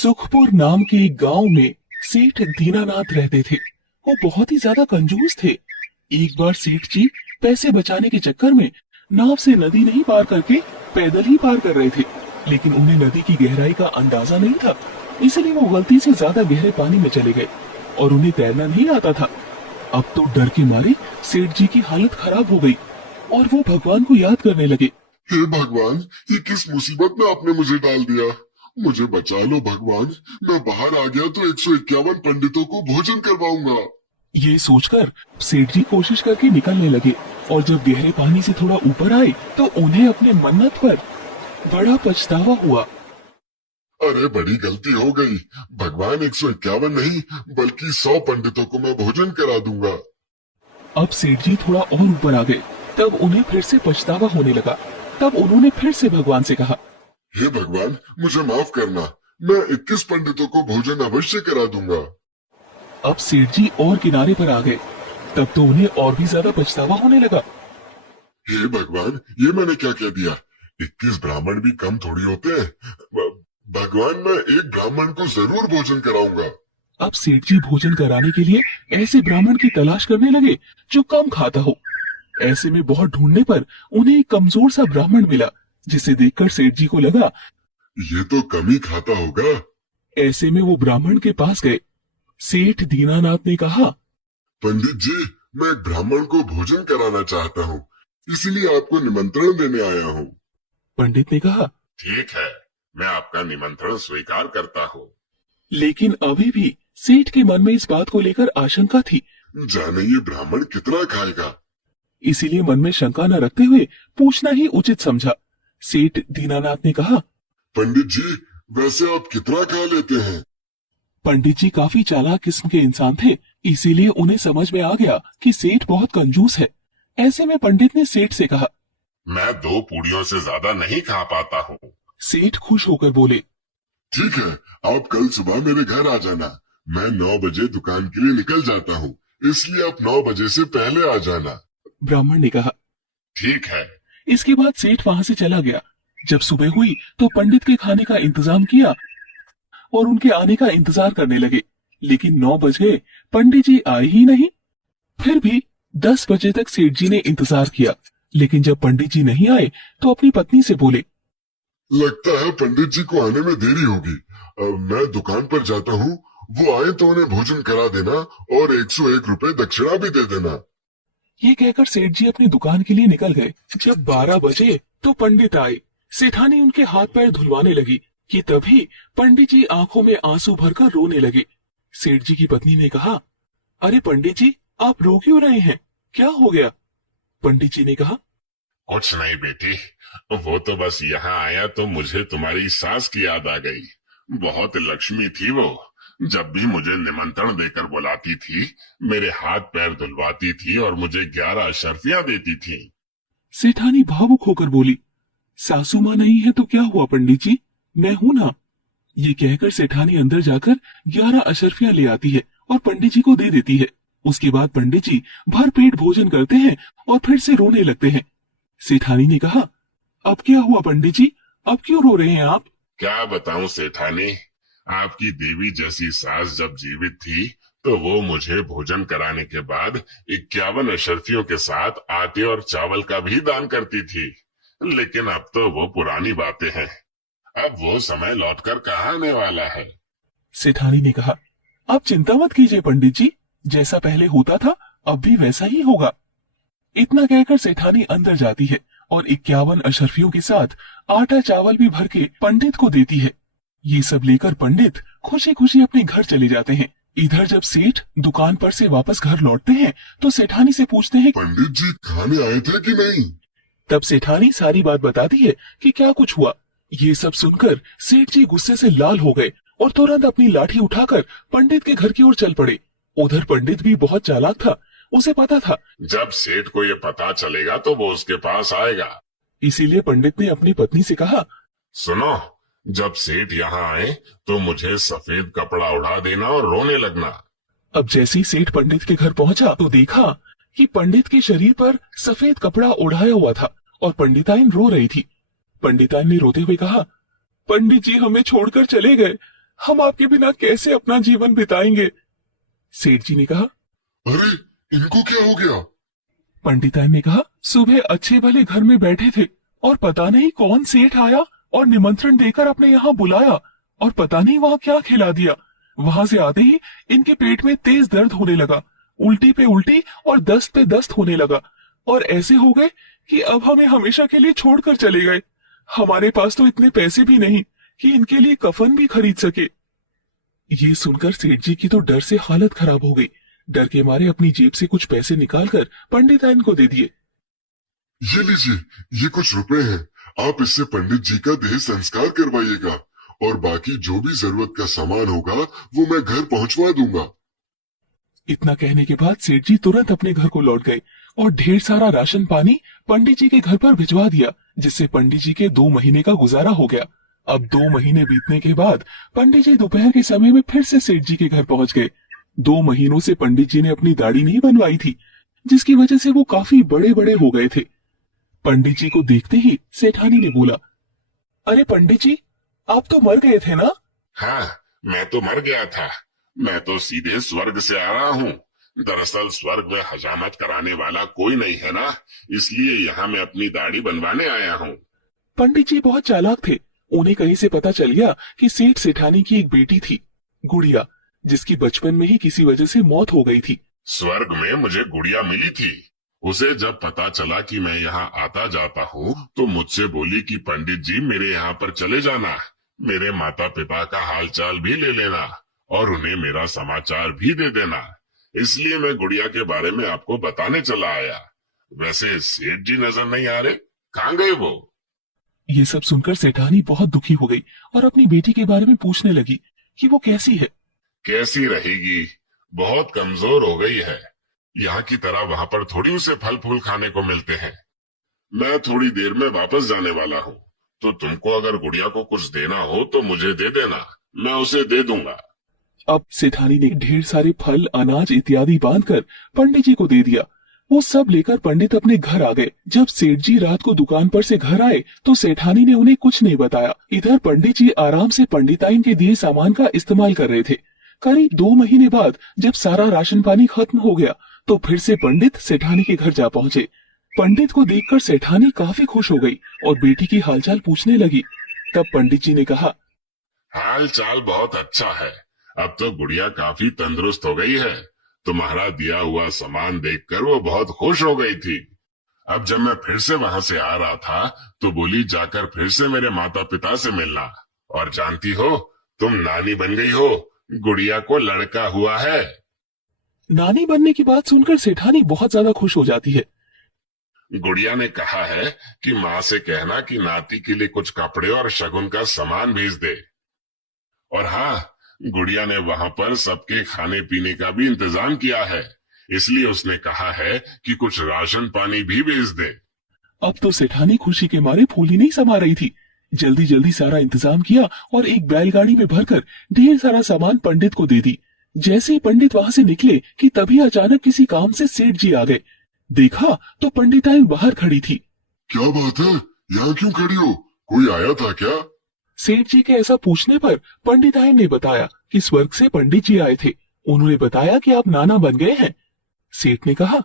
सुखपुर नाम के एक गांव में सेठ दीनानाथ रहते थे। वो बहुत ही ज्यादा कंजूस थे। एक बार सेठ जी पैसे बचाने के चक्कर में नाव से नदी नहीं पार करके पैदल ही पार कर रहे थे, लेकिन उन्हें नदी की गहराई का अंदाजा नहीं था, इसलिए वो गलती से ज्यादा गहरे पानी में चले गए और उन्हें तैरना नहीं आता था। अब तो डर के मारे सेठ जी की हालत खराब हो गई और वो भगवान को याद करने लगे। हे भगवान, ये किस मुसीबत में आपने मुझे डाल दिया। मुझे बचा लो भगवान। मैं बाहर आ गया तो 151 पंडितों को भोजन करवाऊंगा। ये सोचकर सेठ जी कोशिश करके निकलने लगे और जब गहरे पानी से थोड़ा ऊपर आए तो उन्हें अपने मन्नत पर बड़ा पछतावा हुआ। अरे बड़ी गलती हो गई भगवान, 151 नहीं बल्कि 100 पंडितों को मैं भोजन करा दूंगा। अब सेठ जी थोड़ा और ऊपर आ गए, तब उन्हें फिर से पछतावा होने लगा। तब उन्होंने फिर से भगवान से कहा, हे भगवान, मुझे माफ करना, मैं 21 पंडितों को भोजन अवश्य करा दूंगा। अब सेठ जी और किनारे पर आ गए, तब तो उन्हें और भी ज्यादा पछतावा होने लगा। हे भगवान, ये मैंने क्या कह दिया। 21 ब्राह्मण भी कम थोड़ी होते हैं। भगवान, मैं एक ब्राह्मण को जरूर भोजन कराऊंगा। अब सेठ जी भोजन कराने के लिए ऐसे ब्राह्मण की तलाश करने लगे जो कम खाता हो। ऐसे में बहुत ढूंढने पर उन्हें एक कमजोर सा ब्राह्मण मिला, जिसे देखकर सेठ जी को लगा ये तो कम ही खाता होगा। ऐसे में वो ब्राह्मण के पास गए। सेठ दीनानाथ ने कहा, पंडित जी, मैं एक ब्राह्मण को भोजन कराना चाहता हूँ, इसलिए आपको निमंत्रण देने आया हूँ। पंडित ने कहा, ठीक है, मैं आपका निमंत्रण स्वीकार करता हूँ। लेकिन अभी भी सेठ के मन में इस बात को लेकर आशंका थी। जाने ये ब्राह्मण कितना खाएगा। इसीलिए मन में शंका न रखते हुए पूछना ही उचित समझा। सेठ दीनानाथ ने कहा, पंडित जी, वैसे आप कितना खा लेते हैं। पंडित जी काफी चालाक किस्म के इंसान थे, इसीलिए उन्हें समझ में आ गया कि सेठ बहुत कंजूस है। ऐसे में पंडित ने सेठ से कहा, मैं 2 पूड़ियों से ज्यादा नहीं खा पाता हूँ। सेठ खुश होकर बोले, ठीक है, आप कल सुबह मेरे घर आ जाना। मैं 9 बजे दुकान के लिए निकल जाता हूँ, इसलिए आप 9 बजे से पहले आ जाना। ब्राह्मण ने कहा। ठीक है। इसके बाद सेठ वहां से चला गया। जब सुबह हुई तो पंडित के खाने का इंतजाम किया और उनके आने का इंतजार करने लगे, लेकिन 9 बज गए, पंडित जी आए ही नहीं। फिर भी 10 बजे तक सेठ जी ने इंतजार किया, लेकिन जब पंडित जी नहीं आए तो अपनी पत्नी से बोले, लगता है पंडित जी को आने में देरी होगी। मैं दुकान पर जाता हूँ, वो आए तो उन्हें भोजन करा देना और 101 रुपए दक्षिणा भी दे देना। ये कहकर सेठ जी अपनी दुकान के लिए निकल गए। जब 12 बजे तो पंडित आए। सेठानी उनके हाथ पैर धुलवाने लगी कि तभी पंडित जी आंखों में आंसू भरकर रोने लगे। सेठ जी की पत्नी ने कहा, अरे पंडित जी, आप रो क्यों रहे हैं, क्या हो गया। पंडित जी ने कहा, कुछ नहीं बेटी, वो तो बस यहाँ आया तो मुझे तुम्हारी सास की याद आ गई। बहुत लक्ष्मी थी वो। जब भी मुझे निमंत्रण देकर बुलाती थी, मेरे हाथ पैर धुलवाती थी और मुझे 11 अशर्फियां देती थी। सेठानी भावुक होकर बोली, सासू माँ नहीं है तो क्या हुआ पंडित जी, मैं हूं ना। ये कहकर सेठानी अंदर जाकर 11 अशर्फियां ले आती है और पंडित जी को दे देती है। उसके बाद पंडित जी भर पेट भोजन करते हैं और फिर से रोने लगते हैं। सेठानी ने कहा, अब क्या हुआ पंडित जी, अब क्यों रो रहे हैं आप। क्या बताऊं सेठानी, आपकी देवी जैसी सास जब जीवित थी तो वो मुझे भोजन कराने के बाद 51 अशर्फियों के साथ आटे और चावल का भी दान करती थी। लेकिन अब तो वो पुरानी बातें हैं। अब वो समय लौटकर कहाँ आने वाला है। सेठानी ने कहा, आप चिंता मत कीजिए पंडित जी, जैसा पहले होता था अब भी वैसा ही होगा। इतना कहकर सेठानी अंदर जाती है और 51 अशर्फियों के साथ आटा चावल भी भर के पंडित को देती है। ये सब लेकर पंडित खुशी खुशी अपने घर चले जाते हैं। इधर जब सेठ दुकान पर से वापस घर लौटते हैं तो सेठानी से पूछते हैं, पंडित जी खाने आए थे कि नहीं। तब सेठानी सारी बात बताती है कि क्या कुछ हुआ। ये सब सुनकर सेठ जी गुस्से से लाल हो गए और तुरंत अपनी लाठी उठाकर पंडित के घर की ओर चल पड़े। उधर पंडित भी बहुत चालाक था, उसे पता था जब सेठ को ये पता चलेगा तो वो उसके पास आएगा। इसीलिए पंडित ने अपनी पत्नी से कहा, सुनो, जब सेठ यहाँ आए तो मुझे सफेद कपड़ा उड़ा देना और रोने लगना। अब जैसे ही सेठ पंडित के घर पहुंचा तो देखा कि पंडित के शरीर पर सफेद कपड़ा ओढ़ाया हुआ था और पंडिताइन रो रही थी। पंडिताइन ने रोते हुए कहा, पंडित जी हमें छोड़कर चले गए, हम आपके बिना कैसे अपना जीवन बिताएंगे। सेठ जी ने कहा। अरे इनको क्या हो गया? पंडिताइन ने कहा, सुबह अच्छे भले घर में बैठे थे और पता नहीं कौन सेठ आया और निमंत्रण देकर अपने यहाँ बुलाया और पता नहीं वहाँ क्या खिला दिया। वहां से आते ही इनके पेट में तेज दर्द होने लगा, उल्टी पे उल्टी और दस्त पे दस्त होने लगा और ऐसे हो गए कि अब हमें हमेशा के लिए छोड़कर चले गए। हमारे पास तो इतने पैसे भी नहीं कि इनके लिए कफन भी खरीद सके। ये सुनकर सेठ जी की तो डर से हालत खराब हो गई। डर के मारे अपनी जेब से कुछ पैसे निकालकर पंडिताइन को दे दिए। ये लीजिए, ये कुछ रुपए हैं, आप इससे पंडित जी का देह संस्कार करवाइएगा और बाकी जो भी जरूरत का सामान होगा वो मैं घर पहुंचवा दूंगा। इतना कहने के बाद सेठ जी तुरंत अपने घर को लौट गए और ढेर सारा राशन पानी पंडित जी के घर पर भिजवा दिया, जिससे पंडित जी के 2 महीने का गुजारा हो गया। अब 2 महीने बीतने के बाद पंडित जी दोपहर के समय में फिर से सेठ जी के घर पहुंच गए। 2 महीनों से पंडित जी ने अपनी दाढ़ी नहीं बनवाई थी, जिसकी वजह से वो काफी बड़े बड़े हो गए थे। पंडित जी को देखते ही सेठानी ने बोला, अरे पंडित जी, आप तो मर गए थे ना? हाँ, मैं तो मर गया था। मैं तो सीधे स्वर्ग से आ रहा हूँ। दरअसल स्वर्ग में हजामत कराने वाला कोई नहीं है ना, इसलिए यहाँ मैं अपनी दाढ़ी बनवाने आया हूँ। पंडित जी बहुत चालाक थे। उन्हें कहीं से पता चल गया कि सेठ सेठानी की एक बेटी थी, गुड़िया, जिसकी बचपन में ही किसी वजह से मौत हो गई थी। स्वर्ग में मुझे गुड़िया मिली थी। उसे जब पता चला कि मैं यहाँ आता जाता हूँ तो मुझसे बोली कि पंडित जी मेरे यहाँ पर चले जाना, मेरे माता पिता का हालचाल भी ले लेना और उन्हें मेरा समाचार भी दे देना। इसलिए मैं गुड़िया के बारे में आपको बताने चला आया। वैसे सेठ जी नजर नहीं आ रहे, कहाँ गए वो? ये सब सुनकर सेठानी बहुत दुखी हो गई और अपनी बेटी के बारे में पूछने लगी कि वो कैसी है। कैसी रहेगी, बहुत कमजोर हो गई है। यहाँ की तरह वहाँ पर थोड़ी उसे फल फूल खाने को मिलते हैं। मैं थोड़ी देर में वापस जाने वाला हूँ, तो तुमको अगर गुड़िया को कुछ देना हो तो मुझे दे देना, मैं उसे दे दूंगा। अब सेठानी ने ढेर सारे फल, अनाज इत्यादि बांधकर पंडित जी को दे दिया। वो सब लेकर पंडित अपने घर आ गए। जब सेठ जी रात को दुकान पर से घर आए तो सेठानी ने उन्हें कुछ नहीं बताया। इधर पंडित जी आराम से पंडिताइन के दिए सामान का इस्तेमाल कर रहे थे। करीब 2 महीने बाद जब सारा राशन पानी खत्म हो गया तो फिर से पंडित सेठानी के घर जा पहुंचे। पंडित को देखकर सेठानी काफी खुश हो गई और बेटी की हालचाल पूछने लगी। तब पंडित जी ने कहा, हाल चाल बहुत अच्छा है, अब तो गुड़िया काफी तंदुरुस्त हो गई है। तुम्हारा दिया हुआ सामान देखकर वो बहुत खुश हो गई थी। अब जब मैं फिर से वहां से आ रहा था तो बोली जाकर फिर से मेरे माता पिता से मिलना। और जानती हो, तुम नानी बन गई हो, गुड़िया को लड़का हुआ है। नानी बनने की बात सुनकर सेठानी बहुत ज्यादा खुश हो जाती है। गुड़िया ने कहा है कि माँ से कहना कि नाती के लिए कुछ कपड़े और शगुन का सामान भेज दे। और हाँ, गुड़िया ने वहां पर सबके खाने पीने का भी इंतजाम किया है, इसलिए उसने कहा है कि कुछ राशन पानी भी भेज दे। अब तो सेठानी खुशी के मारे फूली नहीं समा रही थी। जल्दी जल्दी सारा इंतजाम किया और एक बैलगाड़ी में भरकर ढेर सारा सामान पंडित को दे दी। जैसे ही पंडित वहां से निकले कि तभी अचानक किसी काम से सेठ जी आ गए। देखा तो पंडिताइन बाहर खड़ी थी। क्या बात है, यहाँ क्यों खड़ी हो, कोई आया था क्या? सेठ जी के ऐसा पूछने पर पंडिताइन ने बताया कि स्वर्ग से पंडित जी आए थे। उन्होंने बताया कि आप नाना बन गए हैं। सेठ ने कहा,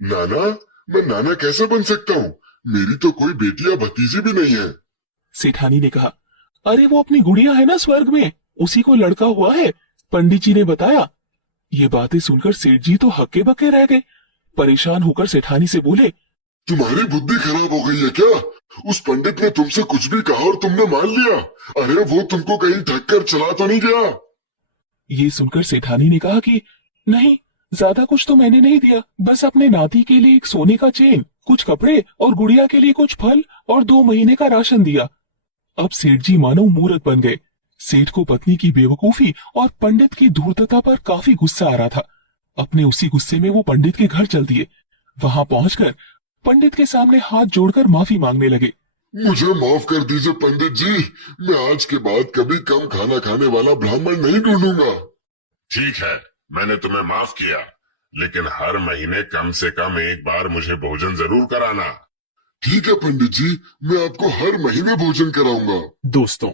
नाना? मैं नाना कैसे बन सकता हूँ, मेरी तो कोई बेटी या भतीजी भी नहीं है। सेठानी ने कहा, अरे वो अपनी गुड़िया है ना स्वर्ग में, उसी को लड़का हुआ है, पंडित जी ने बताया। ये बातें सुनकर सेठ जी तो हक्के बक्के रह गए। परेशान होकर सेठानी से बोले, तुम्हारी बुद्धि खराब हो गई है क्या? उस पंडित ने तुमसे कुछ भी कहा और तुमने मान लिया? अरे वो तुमको कहीं ठग कर चला तो नहीं गया? ये सुनकर सेठानी ने कहा कि नहीं, ज्यादा कुछ तो मैंने नहीं दिया, बस अपने नाती के लिए एक सोने का चेन, कुछ कपड़े और गुड़िया के लिए कुछ फल और 2 महीने का राशन दिया। अब सेठ जी मानो मूर्ख बन गए। सेठ को पत्नी की बेवकूफी और पंडित की धूर्तता पर काफी गुस्सा आ रहा था। अपने उसी गुस्से में वो पंडित के घर चल दिए। वहां पहुंचकर पंडित के सामने हाथ जोड़कर माफी मांगने लगे। मुझे माफ कर दीजिए पंडित जी, मैं आज के बाद कभी कम खाना खाने वाला ब्राह्मण नहीं ढूंढूंगा। ठीक है, मैंने तुम्हें माफ किया, लेकिन हर महीने कम से कम एक बार मुझे भोजन जरूर कराना। ठीक है पंडित जी, मैं आपको हर महीने भोजन कराऊंगा। दोस्तों,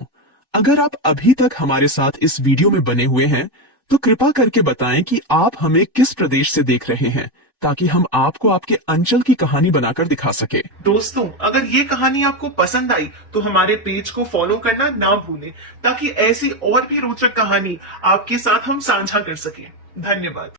अगर आप अभी तक हमारे साथ इस वीडियो में बने हुए हैं, तो कृपा करके बताएं कि आप हमें किस प्रदेश से देख रहे हैं, ताकि हम आपको आपके अंचल की कहानी बनाकर दिखा सके। दोस्तों, अगर ये कहानी आपको पसंद आई तो हमारे पेज को फॉलो करना ना भूलें, ताकि ऐसी और भी रोचक कहानी आपके साथ हम साझा कर सकें। धन्यवाद।